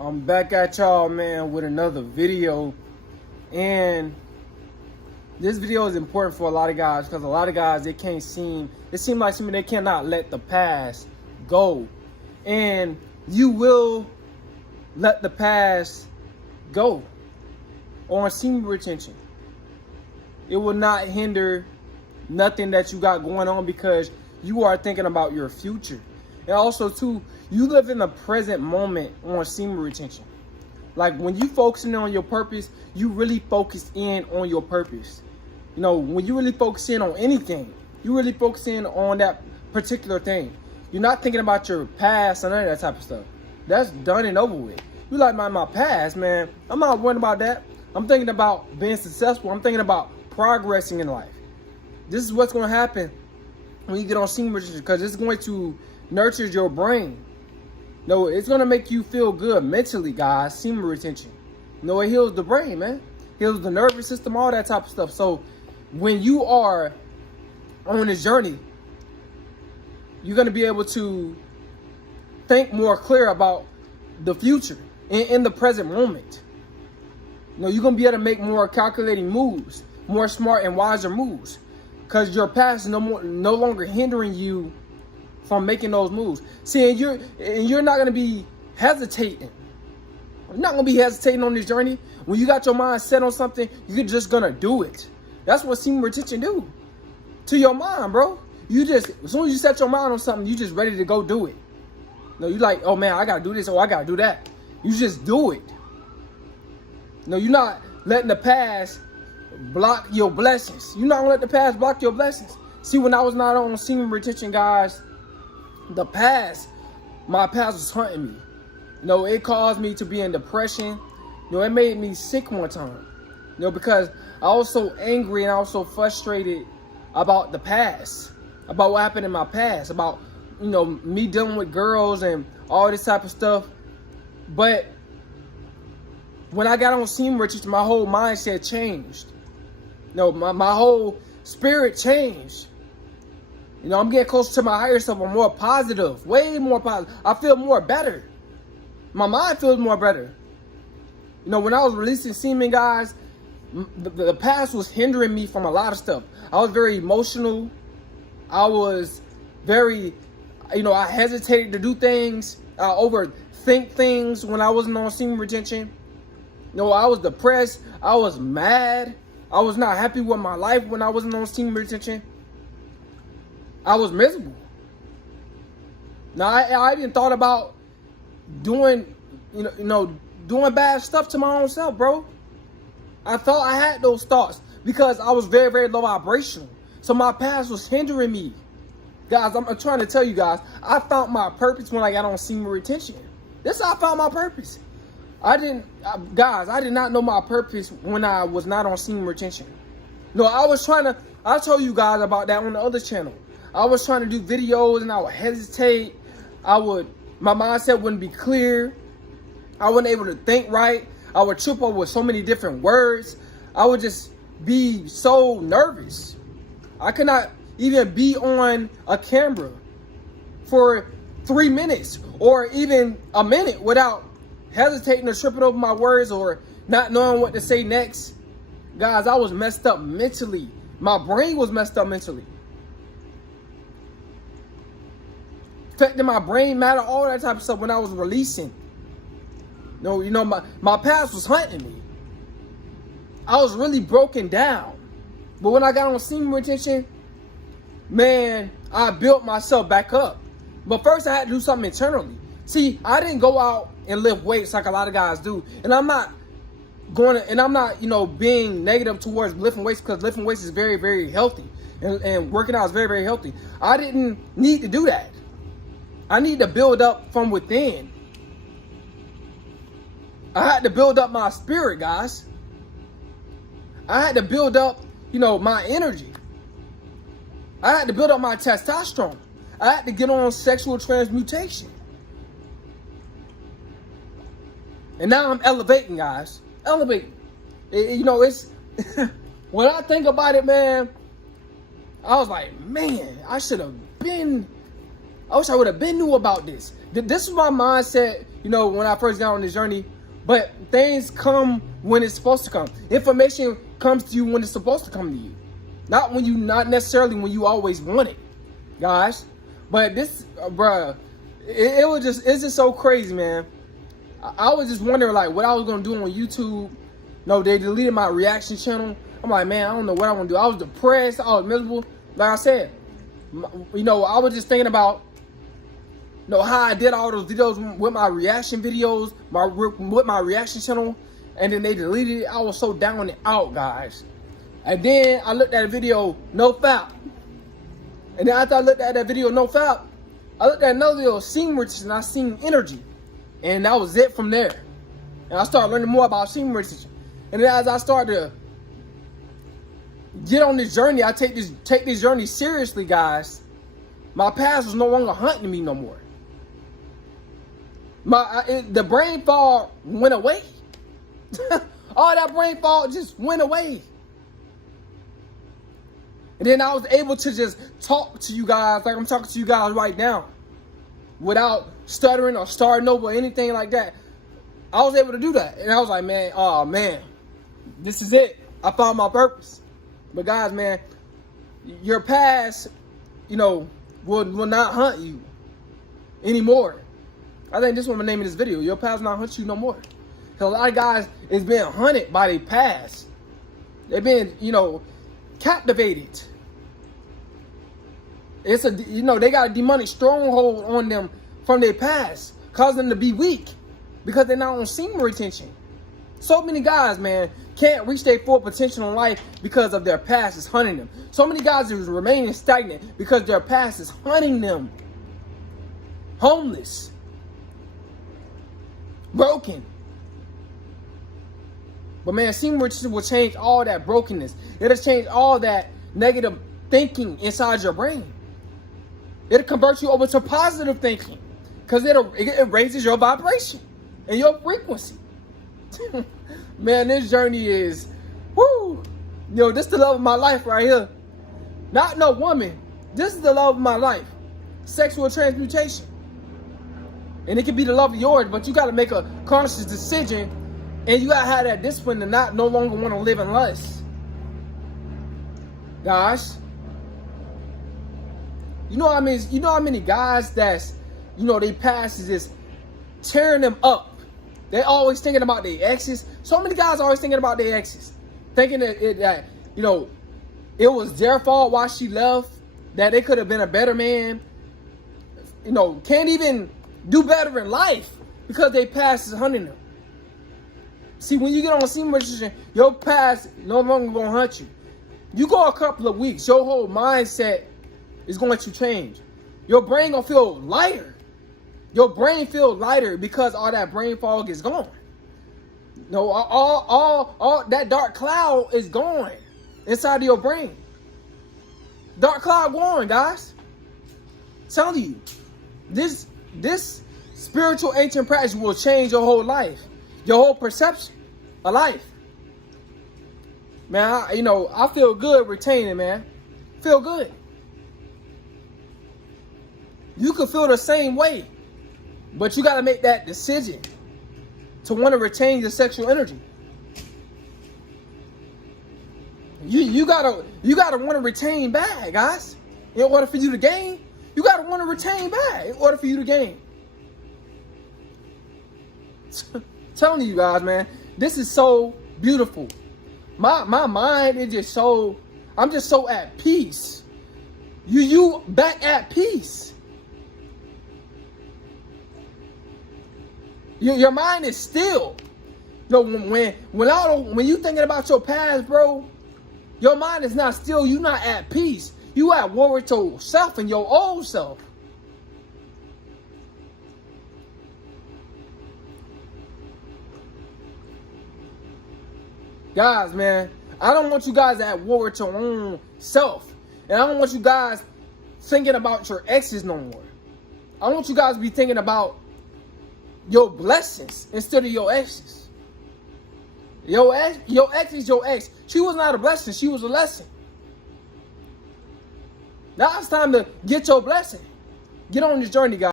I'm back at y'all, man, with another video. And this video is important for a lot of guys because a lot of guys, it seems like they cannot let the past go. And you will let the past go on semen retention. It will not hinder nothing that you got going on because you are thinking about your future. And also, too, you live in the present moment on semen retention. Like, when you focusing on your purpose, you really focus in on your purpose. You know, when you really focus in on anything, you really focus in on that particular thing. You're not thinking about your past and none of that type of stuff. That's done and over with. You like my past, man. I'm not worried about that. I'm thinking about being successful. I'm thinking about progressing in life. This is what's going to happen when you get on semen retention, because it's going to nurture your brain. No, it's going to make you feel good mentally, guys. Semen retention. No, it heals the brain, man. Heals the nervous system, all that type of stuff. So when you are on this journey, you're going to be able to think more clear about the future in the present moment. You know, you're going to be able to make more calculating moves, more smart and wiser moves, because your past is no longer hindering you from making those moves. See, and you're not going to be hesitating. You're not going to be hesitating on this journey. When you got your mind set on something, you're just going to do it. That's what semen retention do to your mind, bro. You just, as soon as you set your mind on something, you just ready to go do it. No, you like, oh man, I got to do this, or I got to do that. You just do it. No, you're not letting the past block your blessings. You're not going to let the past block your blessings. See, when I was not on semen retention, guys, my past was hunting me. You know, it caused me to be in depression. You know, it made me sick one time. You know, because I was so angry and I was so frustrated about the past, about what happened in my past, about, you know, me dealing with girls and all this type of stuff. But when I got on semen retention, my whole mindset changed. You know, my whole spirit changed. You know, I'm getting closer to my higher self. I'm more positive, way more positive. I feel more better. My mind feels more better. You know, when I was releasing semen, guys, the past was hindering me from a lot of stuff. I was very emotional. I was very, you know, I hesitated to do things. I overthink things when I wasn't on semen retention. You know, I was depressed. I was mad. I was not happy with my life when I wasn't on semen retention. I was miserable. Now, I even thought about doing, doing bad stuff to my own self, bro. I thought I had those thoughts because I was very, very low vibrational. So my past was hindering me. Guys, I'm trying to tell you guys, I found my purpose when I got on semen retention. This is how I found my purpose. I did not know my purpose when I was not on semen retention. No, I told you guys about that on the other channel. I was trying to do videos and I would hesitate. My mindset wouldn't be clear. I wasn't able to think right. I would trip over with so many different words. I would just be so nervous. I could not even be on a camera for 3 minutes or even a minute without hesitating or tripping over my words or not knowing what to say next. Guys, I was messed up mentally. My brain was messed up mentally. Affecting my brain matter, all that type of stuff when I was releasing. No, you know, my past was hunting me. I was really broken down. But when I got on semen retention, man, I built myself back up. But first I had to do something internally. See, I didn't go out and lift weights like a lot of guys do. And I'm not being negative towards lifting weights, because lifting weights is very, very healthy. And working out is very, very healthy. I didn't need to do that. I need to build up from within. I had to build up my spirit, guys. I had to build up, my energy. I had to build up my testosterone. I had to get on sexual transmutation. And now I'm elevating, guys. Elevating. It's when I think about it, man, I was like, man, I wish I would have been knew about this. This is my mindset, when I first got on this journey. But things come when it's supposed to come. Information comes to you when it's supposed to come to you. Not necessarily when you always want it, guys. But this, bruh, it's just so crazy, man. I was just wondering, like, what I was gonna do on YouTube. No, they deleted my reaction channel. I'm like, man, I don't know what I want to do. I was depressed. I was miserable. Like I said, I was just thinking about, how I did all those videos with my reaction videos, with my reaction channel, and then they deleted it. I was so down and out, guys. And then I looked at a video, no foul. And then after I looked at that video, no foul, I looked at another video, semen retention, and I seen energy. And that was it from there. And I started learning more about semen retention. And then as I started to get on this journey, I take this journey seriously, guys. My past was no longer hunting me no more. The brain fog went away. All that brain fog just went away. And then I was able to just talk to you guys like I'm talking to you guys right now, without stuttering or starting over or anything like that. I was able to do that. And I was like, man, oh man, this is it. I found my purpose. But guys, man, your past, will not hunt you anymore. I think this is what I'm naming this video. Your past will not hunt you no more. Because a lot of guys is being hunted by their past. They've been, captivated. It's they got a demonic stronghold on them from their past, causing them to be weak because they're not on semen retention. So many guys, man, can't reach their full potential in life because of their past is hunting them. So many guys is remaining stagnant because their past is hunting them. Homeless. Broken. But man, semen retention will change all that brokenness. It'll change all that negative thinking inside your brain. It'll convert you over to positive thinking because it raises your vibration and your frequency. Man, this journey is, whoo! This is the love of my life right here. Not no woman. This is the love of my life. Sexual transmutation. And it can be the love of yours, but you got to make a conscious decision, and you got to have that discipline to no longer want to live in lust. Guys, you know how many guys that's, they past is just tearing them up. They always thinking about their exes. So many guys always thinking about their exes, thinking that it was their fault why she left, that they could have been a better man. Can't even do better in life because their past is hunting them. See, when you get on a semen retention, your past no longer gonna hunt you. You go a couple of weeks, your whole mindset is going to change. Your brain gonna feel lighter. Your brain feels lighter because all that brain fog is gone. All that dark cloud is gone inside of your brain. Dark cloud gone, guys. I'm telling you, this spiritual ancient practice will change your whole life, your whole perception of life. Man, I feel good retaining, man. Feel good. You can feel the same way, but you got to make that decision to want to retain your sexual energy. You gotta want to retain back, guys. In order for you to gain, you gotta want to retain back in order for you to gain. Telling you guys, man, this is so beautiful. My mind is just so, I'm just so at peace. You back at peace. Your mind is still. When you thinking about your past, bro, your mind is not still. You not at peace. You at war with yourself and your old self. Guys, man, I don't want you guys at war with your own self. And I don't want you guys thinking about your exes no more. I want you guys to be thinking about your blessings instead of your exes. Your ex is your ex. She was not a blessing. She was a lesson. Now it's time to get your blessing. Get on this journey, guys.